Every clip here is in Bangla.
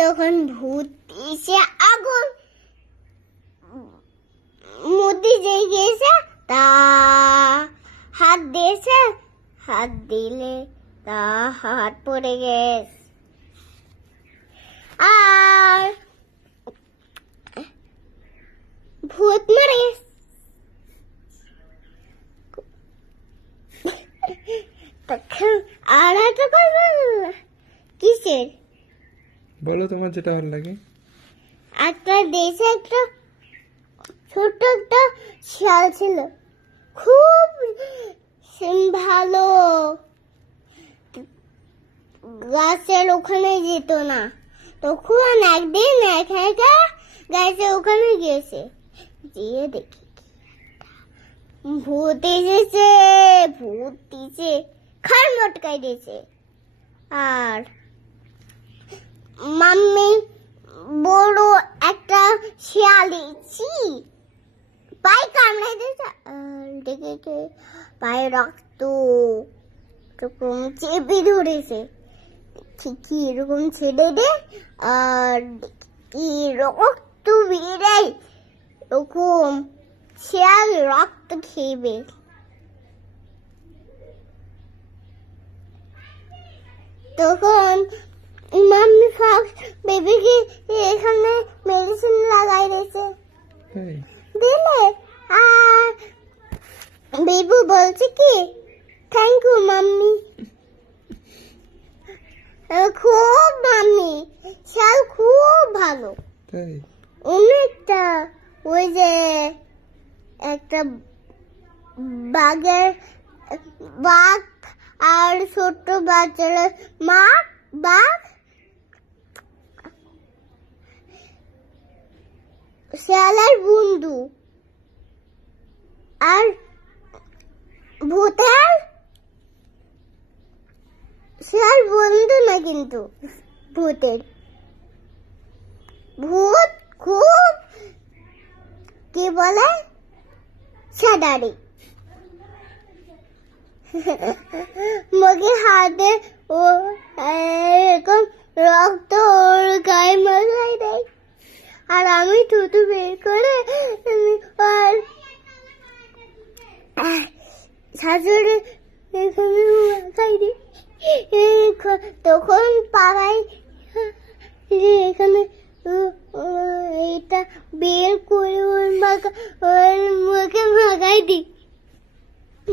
তখন ভূত এসে আগুন মধ্যে গেছে, তা হাত দিয়েছে, হাত দিলে তা হাত পড়ে গেছে। আর ভূত মরে গেছে। তখন আর একটা কথা কিসের বলো, তোমার যেটা ভালো লাগে। একটা দেশে একটা ছোট্ট একটা শিয়াল ছিল, খুব ভালো, গাছের ওখানে যেত না। তখন একদিন একা একা গাছের ওখানে গিয়েছে, গিয়ে দেখি ভূত এসেছে। ভূত এসে খাল মটকাই দিয়েছে। আর মাম্মি বড় একটা শিয়াল এসেছি পায়ে কামড়াই দিয়েছে। দেখেছে পায়ে রক্ত এরকম চেপে ধরেছে। ঠিকই এরকম ছেড়ে দে, আর কি রক্ত বেরাই, এরকম শিয়াল রক্ত খেয়ে। তখন মাম্মি ফার্স্ট বেবিকে এখানে মেডিসিন লাগাই দিয়েছে, দিলে। আর বেবু বলছে কি, থ্যাংক ইউ মাম্মি, খুব মাম্মি শিয়াল খুব ভালো। অনেকটা ওই যে একটা বাঘ আর ছোট্ট বাচ্চারা বাঘ শিয়ালের বন্ধু, আর ভূতের শিয়াল বন্ধু না, কিন্তু ভূত খুব কি বলে সাদারি। মুখে হাতে ও এরকম রক্ত ওর গায়ে মাখাই দেয়, আর আমি থুতু বের করে আর শাশুড়ি এখানে মাখাই দিই। তখন পাড়ায় এখানে এটা বের করে ওর মুখে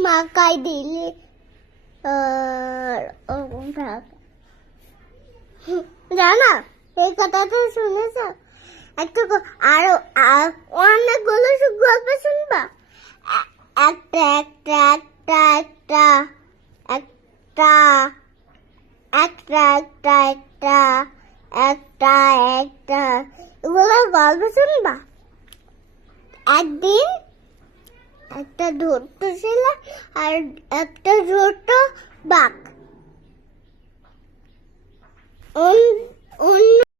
মাখাই দিলে জানা এই কথা তো শুনেছ। একটু আরো অনেকগুলো গল্প শুনবা। একটা একটা একটা একটা একটা একটা একটা একটা একটা একটা এগুলো গল্প শুনবা। একদিন একটা ছোট্ট ছেলে আর একটা ছোট্ট বাঘ